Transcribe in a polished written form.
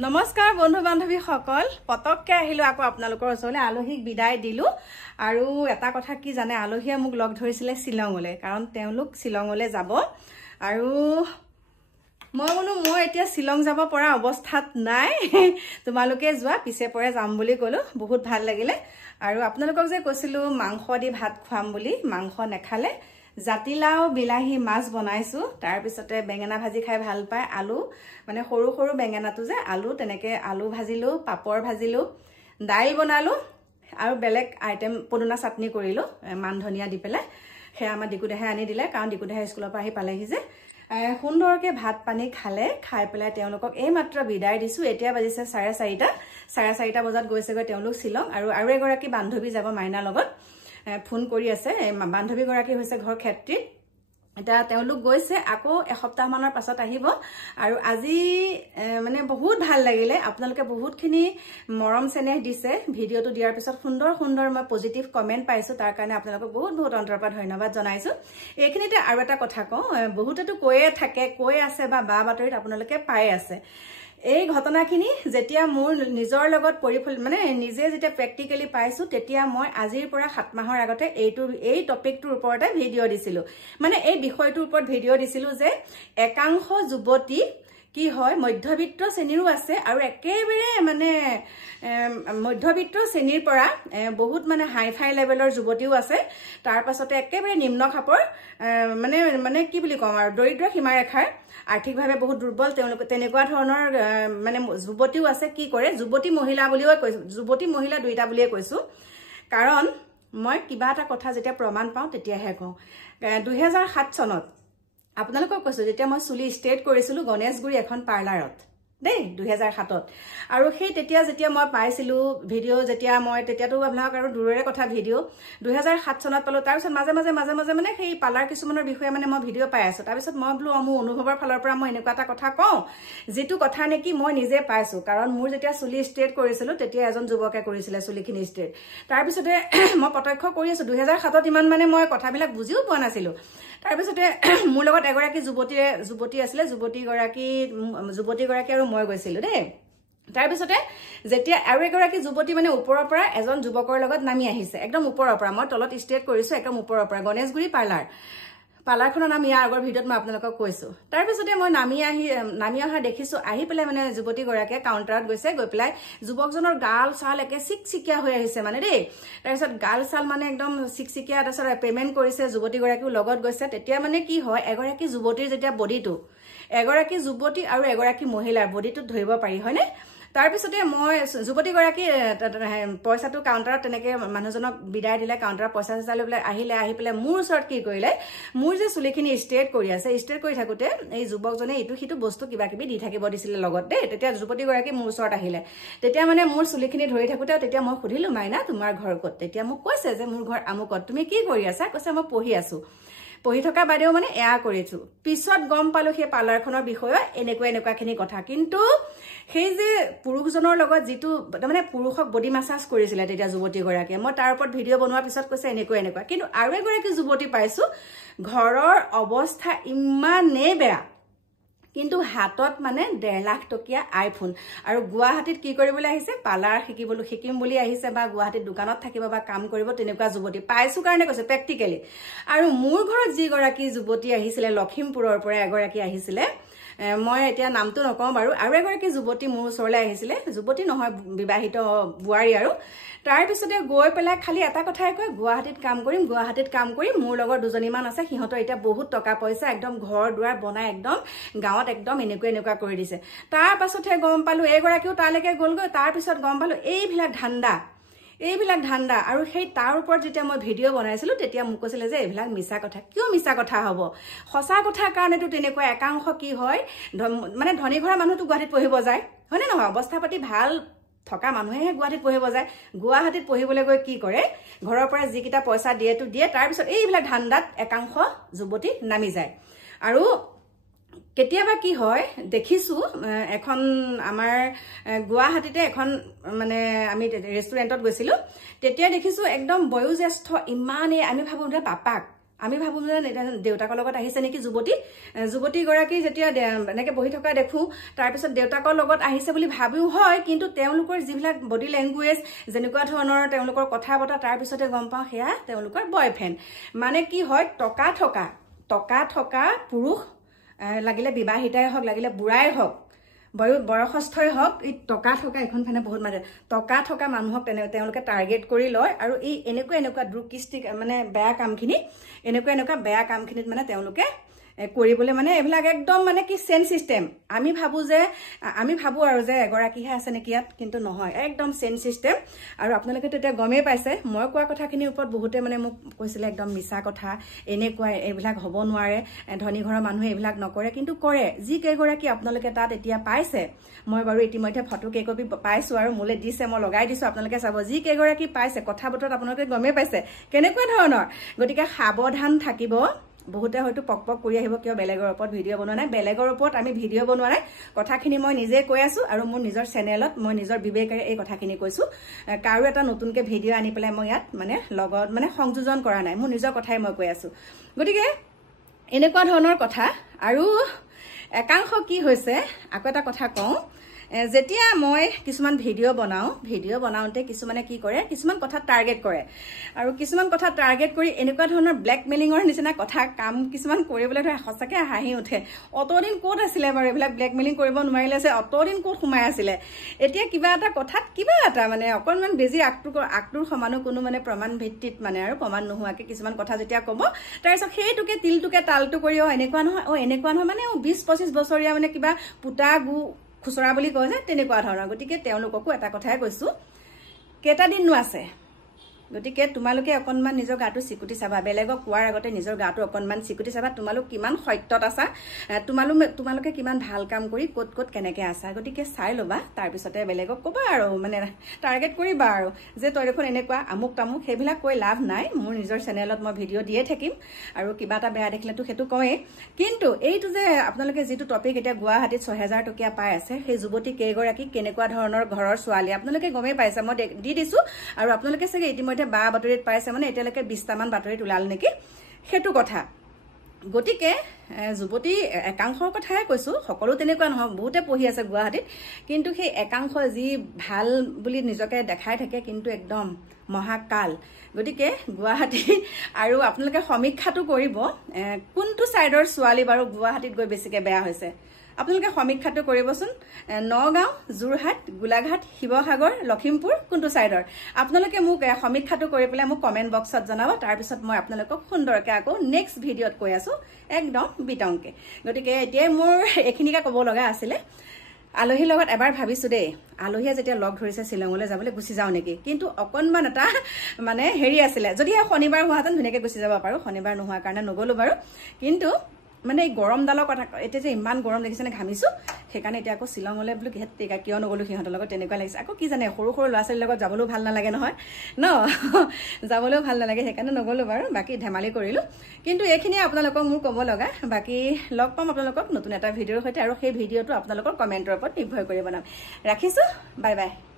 নমস্কাৰ বন্ধু বান্ধৱী সকল পতককে আহিলো আকৌ আপোনালোকৰ ওচৰলৈ আলহীক বিদায় দিলো আৰু এটা কথা কি জানে আলহীয়ে মোক লগ ধৰিছিলে শিলঙলৈ কাৰণ তেওঁলোক শিলঙলৈ যাব আৰু মই এতিয়া শিলং যাব পৰা অৱস্থাত নাই তোমালোকে যোৱা পিছে পৰে যাম বুলি কলো বহুত ভাল লাগিলে আৰু আপোনালোকক যে কৈছিলো মাংস দি ভাত খুৱাম বুলি মাংস নেখালে জাতিলাও বিলাহী মাছ বনাইছো তাৰ পিছতে বেঙেনা ভাজি খাই ভাল পায় আলু মানে সৰু সৰু বেঙেনাটো যে আলু তেনেকে আলু ভাজিলো পাপৰ ভাজিলো দাইল বনালো আৰু বেলেগ আইটেম পদুনা চাটনি কৰিলো মান ধনিয়া দি পেলাই হে আমাৰ দিকুদেহে আনি দিলে কাৰণ দিকুদেহে স্কুলৰ পৰা আহি পালেহি যে সুন্দৰকে ভাত পানী খালে খাই পেলাই তেওঁলোকক এই মাত্ৰ বিদায় দিছো এতিয়া বাজিছে 4:30 বজাত গৈছেগৈ তেওঁলোক শিলং আৰু এগৰাকী বান্ধৱী যাব মাইনাৰ লগত ফোন কৰি আছে বান্ধৱী গৰাকী হৈছে ঘৰ ক্ষেত্ৰী এটা তেওঁলোক গৈছে আকৌ এসপ্তাহ মানৰ পাছত আহিব আৰু আজি মানে বহুত ভাল লাগিলে আপোনালোকে বহুতখিনি মৰম চেনেহ দিছে ভিডিওটো দিয়াৰ পিছত সুন্দৰ মই পজিটিভ কমেন্ট পাইছো তাৰ কাৰণে আপোনালোকক বহুত অন্তৰৰ পৰা ধন্যবাদ জনাইছো এইখিনিতে আৰু এটা কথা কওঁ বহুতেতো কৈ আছে বা বাতৰিত আপোনালোকে পাই আছে এই ঘটনাখিনি যেতিয়া মোৰ নিজৰ লগত পৰিফল মানে নিজে যেতিয়া প্ৰেক্টিক্যালি পাইছো তেতিয়া মই আজিৰ পৰা 7 মাহৰ আগতে এই টপিকটোৰ ওপৰতে ভিডিও দিছিলো মানে এই বিষয়টোৰ ওপৰত ভিডিও দিছিলো যে একাংশ যুৱতী কি হয় মধ্যবিত্ত শ্ৰেণীৰো আছে আৰু একেবাৰে মানে মধ্যবিত্ত শ্ৰেণীৰ পৰা বহুত মানে হাইফাই লেভেলৰ যুৱতীও আছে তাৰ পাছতে একেবাৰে নিম্ন খাপৰ মানে কি বুলি কম আৰু দৰিদ্ৰ সীমাৰেখাৰ আৰ্থিকভাৱে বহুত দুৰ্বল তেওঁলোক তেনেকুৱা ধৰণৰ মানে যুৱতীও আছে কি কৰে যুৱতী মহিলা বুলিও কৈছো যুৱতী মহিলা দুইটা বুলিয়ে কৈছো কাৰণ মই কিবা এটা কথা যেতিয়া প্ৰমাণ পাওঁ তেতিয়াহে কওঁ 2007 চনত আপোনালোকক কৈছো যেতিয়া মই চুলি ষ্ট্ৰেট কৰিছিলো গণেশগুৰি এখন পাৰ্লাৰত দেই 2007ত আৰু সেই তেতিয়া যেতিয়া মই পাইছিলো ভিডিও যেতিয়া মই তেতিয়াতো আপোনালোক আৰু দূৰৰে কথা ভিডিও 2007 চনত পালো তাৰ পিছত মাজে মাজে মানে সেই পাৰ্লাৰ কিছুমানৰ বিষয়ে মানে মই ভিডিও পাই আছো তাৰ পিছত মই বলো মোৰ অনুভৱৰ ফালৰ পৰা মই এনেকুৱা এটা কথা কওঁ যেটো কথা নেকি মই নিজে পাইছো কাৰণ মোৰ যেতিয়া চুলি ষ্ট্ৰেট কৰিছিলো তেতিয়া এজন যুৱকে কৰিছিলে চুলিখিনি ষ্ট্ৰেট তাৰ পিছতে মই প্ৰত্যক্ষ কৰি আছো 2007ত ইমান মানে মই কথাবিলাক বুজিও পোৱা নাছিলো তাৰ পিছতে মোৰ লগত এগৰাকী যুৱতী আছিলে যুৱতী গৰাকী আৰু মই গৈছিলো দেই তাৰ পিছতে যেতিয়া আৰু এগৰাকী যুৱতী মানে ওপৰৰ পৰা এজন যুৱকৰ লগত নামি আহিছে একদম ওপৰৰ পৰা মই তলত ষ্ট্ৰেট কৰিছো একদম ওপৰৰ পৰা গণেশগুৰি পাৰ্লাৰখনৰ নাম ইয়াৰ আগৰ ভিডিওত মই আপোনালোকক কৈছো তাৰ পিছতে মই নামি অহা দেখিছো আহি পেলাই মানে যুৱতী গৰাকীয়ে কাউণ্টাৰত গৈছে গৈ পেলাই যুৱকজনৰ গাল চাল একে চিকচিকিয়া হৈ আহিছে মানে দেই তাৰ পিছত গাল চাল মানে একদম চিকচিকিয়া তাৰ পিছত পেমেন্ট কৰিছে যুৱতী গৰাকীও লগত গৈছে তেতিয়া মানে কি হয় এগৰাকী যুৱতীৰ যেতিয়া বডিটো এগৰাকী যুৱতী আৰু এগৰাকী মহিলাৰ বডিটো ধৰিব পাৰি হয়নে তাৰ পিছতে মই যুৱতী গৰাকী পইচাটো কাউণ্টাৰত তেনেকে মানুহজনক বিদায় দিলে কাউণ্টাৰত পইচা লৈ পেলাই আহি পেলাই মোৰ ওচৰত কি কৰিলে মোৰ যে চুলিখিনি ষ্ট্ৰেট কৰি আছে ষ্ট্ৰেট কৰি থাকোতে এই যুৱকজনে ইটো সিটো বস্তু কিবা কিবি দি থাকিব দিছিলে লগত দেই তেতিয়া যুৱতী গৰাকী মোৰ ওচৰত আহিলে তেতিয়া মানে মোৰ চুলিখিনি ধৰি থাকোতে তেতিয়া মই সুধিলো মাইনা তোমাৰ ঘৰ ক'ত তেতিয়া মোক কৈছে যে মোৰ ঘৰ আমুকত তুমি কি কৰি আছা কৈছে মই পঢ়ি আছো পঢ়ি থকা বাদেও মানে এয়া কৰিছো পিছত গম পালো সেই পাৰ্লাৰখনৰ বিষয়ে এনেকুৱাখিনি কথা কিন্তু সেই যে পুৰুষজনৰ লগত যিটো মানে পুৰুষক বডি মাসাজ কৰিছিলে তেতিয়া যুৱতী গৰাকীয়ে মই তাৰ ওপৰত ভিডিও বনোৱাৰ পিছত কৈছে এনেকুৱা কিন্তু আৰু এগৰাকী যুৱতী পাইছো ঘৰৰ অৱস্থা ইমানেই বেয়া কিন্তু হাতত মানে 1.5 লাখ টকীয়া আইফোন আৰু গুৱাহাটীত কি কৰিবলৈ আহিছে পাৰ্লাৰ শিকিম বুলি আহিছে বা গুৱাহাটীত দোকানত থাকিব বা কাম কৰিব তেনেকুৱা যুৱতী পাইছো কাৰণে কৈছে প্ৰেক্টিক্যালি আৰু মোৰ ঘৰত যি গৰাকী যুৱতী আহিছিলে লখিমপুৰৰ পৰা এগৰাকী আহিছিলে মই এতিয়া নামটো নকওঁ বাৰু আৰু এগৰাকী যুৱতী মোৰ ওচৰলৈ আহিছিলে যুৱতী নহয় বিবাহিত বুৱাৰী আৰু তাৰ পিছতে গৈ পেলাই খালি এটা কথাই কয় গুৱাহাটীত কাম কৰিম মোৰ লগত দুজনীমান আছে সিহঁতৰ এতিয়া বহুত টকা পইচা একদম ঘৰ দুৱাৰ বনাই একদম গাঁৱত একদম এনেকুৱা কৰি দিছে তাৰ পাছতহে গম পালো এগৰাকীও তালৈকে গ'লগৈ তাৰ পিছত গম পালো এইবিলাক ধান্দা আৰু সেই তাৰ ওপৰত যেতিয়া মই ভিডিও বনাইছিলো তেতিয়া মোক কৈছিলে যে এইবিলাক মিছা কথা কিয় মিছা কথা হ'ব সঁচা কথাৰ কাৰণেতো তেনেকুৱা একাংশ কি হয় মানে ধনী ঘৰৰ মানুহটো গুৱাহাটীত পঢ়িব যায় হয়নে নহয় অৱস্থা পাতি ভাল থকা মানুহেহে গুৱাহাটীত পঢ়িব যায় গুৱাহাটীত পঢ়িবলৈ গৈ কি কৰে ঘৰৰ পৰা যিকেইটা পইচা দিয়ে তাৰ পিছত এইবিলাক ধান্দাত একাংশ যুৱতী নামি যায় আৰু কেতিয়াবা কি হয় দেখিছো এখন আমাৰ গুৱাহাটীতে এখন মানে আমি ৰেষ্টুৰেণ্টত গৈছিলো তেতিয়া দেখিছো একদম বয়োজ্যেষ্ঠ ইমানে আমি ভাবো যে পাপাক আমি ভাবো যে দেউতাকৰ লগত আহিছে নেকি যুৱতীগৰাকী যেতিয়া এনেকৈ বহি থকা দেখোঁ তাৰপিছত দেউতাকৰ লগত আহিছে বুলি ভাবিও হয়, কিন্তু তেওঁলোকৰ যিবিলাক বডি লেংগুৱেজ যেনেকুৱা ধৰণৰ তেওঁলোকৰ কথা বতৰা তাৰপিছতে গম পাওঁ সেয়া তেওঁলোকৰ বয়ফ্ৰেণ্ড। মানে কি হয়, টকা থকা পুৰুষ, লাগিলে বিবাহিতাই হওক লাগিলে বুঢ়াই হওক বয়সস্থই হওক, এই টকা থকা এখন ফেনে বহুত মানে টকা থকা মানুহক তেওঁলোকে টাৰ্গেট কৰি লয় আৰু এই এনেকুৱা দ্ৰুকৃষ্টিক মানে বেয়া কামখিনিত মানে তেওঁলোকে কৰিবলৈ মানে এইবিলাক একদম মানে কি চেইন চিষ্টেম। আমি ভাবো আৰু যে এগৰাকীহে আছে নেকি ইয়াত, কিন্তু নহয়, একদম চেইন চিষ্টেম। আৰু আপোনালোকে তেতিয়া গমেই পাইছে, মই কোৱা কথাখিনিৰ ওপৰত বহুতে মানে মোক কৈছিলে একদম মিছা কথা, এনেকুৱা এইবিলাক হ'ব নোৱাৰে, ধনী ঘৰৰ মানুহে এইবিলাক নকৰে, কিন্তু কৰে। যিকেইগৰাকী আপোনালোকে তাত এতিয়া পাইছে, মই বাৰু ইতিমধ্যে ফটো কেইকপি পাইছোঁ আৰু মোলৈ দিছে, মই লগাই দিছোঁ, আপোনালোকে চাব। যিকেইগৰাকী পাইছে কথা বতৰত আপোনালোকে গমেই পাইছে কেনেকুৱা ধৰণৰ। গতিকে সাৱধান থাকিব। বহুতে হয়তো পক কৰি আহিব, কিয় বেলেগৰ ওপৰত ভিডিঅ' বনোৱা নাই। বেলেগৰ ওপৰত আমি ভিডিঅ' বনোৱা নাই, কথাখিনি মই নিজে কৈ আছোঁ আৰু মোৰ নিজৰ চেনেলত মই নিজৰ বিবেকেৰে এই কথাখিনি কৈছোঁ। কাৰো এটা নতুনকৈ ভিডিঅ' আনি পেলাই মই ইয়াত মানে লগত মানে সংযোজন কৰা নাই, মোৰ নিজৰ কথাই মই কৈ আছোঁ। গতিকে এনেকুৱা ধৰণৰ কথা। আৰু একাংশ কি হৈছে, আকৌ এটা কথা কওঁ, যেতিয়া মই কিছুমান ভিডিঅ' বনাওঁতে কিছুমানে কি কৰে, কিছুমান কথাত টাৰ্গেট কৰে আৰু কিছুমান কথা টাৰ্গেট কৰি এনেকুৱা ধৰণৰ ব্লেকমেইলিঙৰ নিচিনা কাম কিছুমান কৰিবলৈ ধৰে। সঁচাকৈ হাঁহি উঠে। অতদিন ক'ত আছিলে বাৰু এইবিলাক ব্লেকমেইলিং কৰিব নোৱাৰিলে যে, অতদিন ক'ত সোমাই আছিলে। এতিয়া কিবা এটা কথাত কিবা এটা মানে অকণমান বেজিৰ আগটোৰ সমানো কোনো মানে প্ৰমাণ ভিত্তিত মানে আৰু প্ৰমাণ নোহোৱাকৈ কিছুমান কথা যেতিয়া ক'ব, তাৰপিছত সেইটোকে তিলটোকে তালটো কৰি এনেকুৱা নহয় মানে 20-25 বছৰীয়া মানে কিবা পুতা গু খুচৰা বুলি কয় যে, তেনেকুৱা ধৰণৰ। গতিকে তেওঁলোককো এটা কথাই কৈছোঁ, কেইটা দিননো আছে। গতিকে তোমালোকে অকণমান নিজৰ গাটো চিকুটি চাবা, বেলেগক কোৱাৰ আগতে নিজৰ গাটো অকণমান চিকুটি চাবা। তোমালোক কিমান সত্যত আছা, তোমালোকে কিমান ভাল কাম কৰি ক'ত কেনেকৈ আছা। গতিকে চাই ল'বা, তাৰপিছতে বেলেগক ক'বা আৰু মানে টাৰ্গেট কৰিবা আৰু যে তই দেখোন এনেকুৱা আমুক তামুক, সেইবিলাক কৈ লাভ নাই। মোৰ নিজৰ চেনেলত মই ভিডিঅ' দিয়ে থাকিম আৰু কিবা এটা বেয়া দেখিলেতো সেইটো কওঁৱেই। কিন্তু এইটো যে আপোনালোকে যিটো টপিক এতিয়া গুৱাহাটীত 6,000 টকীয়া পাই আছে, সেই যুৱতী কেইগৰাকী কেনেকুৱা ধৰণৰ ঘৰৰ ছোৱালী আপোনালোকে গমেই পাইছে, মই দি দিছোঁ। আৰু আপোনালোকে চাগে ইতিমধ্যে বা বাতৰিত পাইছে, মানে এতিয়ালৈকে 20টামান বাতৰিত ওলাল নেকি সেইটো কথা। গতিকে যুৱতী একাংশৰ কথাই কৈছোঁ, সকলো তেনেকুৱা নহয়, বহুতে পঢ়ি আছে গুৱাহাটীত, কিন্তু সেই একাংশ যি ভাল বুলি নিজকে দেখাই থাকে কিন্তু একদম মহাকাল। গতিকে গুৱাহাটী আৰু আপোনালোকে সমীক্ষাটো কৰিব, কোনটো ছাইডৰ ছোৱালী বাৰু গুৱাহাটীত গৈ বেছিকৈ বেয়া হৈছে। আপোনালোকে সমীক্ষাটো কৰিবচোন। নগাঁও, যোৰহাট, গোলাঘাট, শিৱসাগৰ, লখিমপুৰ, কোনটো ছাইডৰ। আপোনালোকে মোক সমীক্ষাটো কৰি পেলাই মোক কমেণ্ট বক্সত জনাব। তাৰপিছত মই আপোনালোকক সুন্দৰকৈ আকৌ নেক্সট ভিডিঅ'ত কৈ আছোঁ, একদম বিতংকে। গতিকে এতিয়াই মোৰ এইখিনিকে ক'ব লগা আছিলে। আলহীৰ লগত এবাৰ ভাবিছোঁ দেই, আলহীয়ে যেতিয়া লগ ধৰিছে শ্বিলঙলৈ যাবলৈ, গুচি যাওঁ নেকি। কিন্তু অকণমান এটা মানে হেৰি আছিলে, যদিহে শনিবাৰ হোৱাহেঁতেন ধুনীয়াকৈ গুচি যাব পাৰোঁ। শনিবাৰ নোহোৱাৰ কাৰণে নগ'লোঁ বাৰু। কিন্তু মানে এই গৰমডালৰ কথা, এতিয়া যে ইমান গৰম দেখিছেনে, ঘামিছোঁ। সেইকাৰণে এতিয়া আকৌ শ্বিলঙলৈ বোলো কিয় নগ'লোঁ সিহঁতৰ লগত, তেনেকুৱা লাগিছে। আকৌ কি জানে, সৰু ল'ৰা ছোৱালীৰ লগত যাবলৈও ভাল নালাগে নহয় ন, যাবলৈও ভাল নালাগে, সেইকাৰণে নগ'লোঁ বাৰু। বাকী ধেমালি কৰিলোঁ। কিন্তু এইখিনিয়ে আপোনালোকক মোৰ ক'ব লগা। বাকী লগ পাম আপোনালোকক নতুন এটা ভিডিঅ'ৰ সৈতে, আৰু সেই ভিডিঅ'টো আপোনালোকৰ কমেণ্টৰ ওপৰত নিৰ্ভৰ কৰি বনাম। ৰাখিছোঁ, বাই বাই।